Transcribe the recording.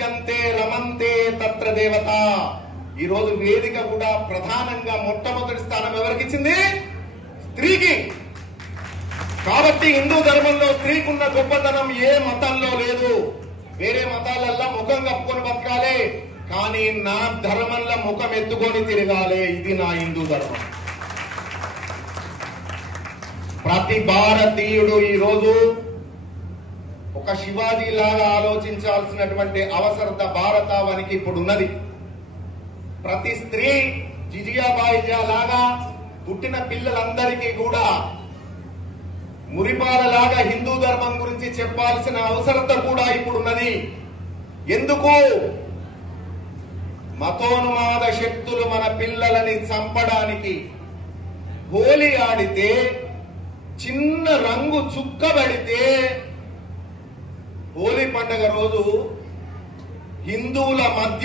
పూజ్యంతే రమంతే తత్ర దేవత. ఈ రోజు వేదిక కూడా ప్రధానంగా మొట్టమొదటి స్థానం ఎవరికి ఇచ్చింది? స్త్రీకి. కాబట్టి హిందూ ధర్మంలో స్త్రీకున్న గొప్పతనం ఏ మతంలో లేదు. వేరే మతాలల్లా ముఖం కప్పుకొని బతకాలి, కానీ నా ధర్మంలో ముఖం ఎత్తుకొని తిరగాలి. ఇది నా హిందూ ధర్మం. ప్రతి భారతీయుడు ఈ రోజు ఒక శివాజీ లాగా ఆలోచించాల్సినటువంటి అవసరత భారతావనికి ఇప్పుడు ఉన్నది. ప్రతి స్త్రీ జిజియాబాయి లాగా పుట్టిన పిల్లలందరికీ కూడా మురిపాలలాగా హిందూ ధర్మం గురించి చెప్పాల్సిన అవసరత కూడా ఇప్పుడున్నది. ఎందుకు? మతోన్మాద శక్తులు మన పిల్లలని చంపడానికి హోలీ ఆడితే, చిన్న రంగు చుక్కబడితే, హోలీ పండుగ రోజు హిందువుల మధ్య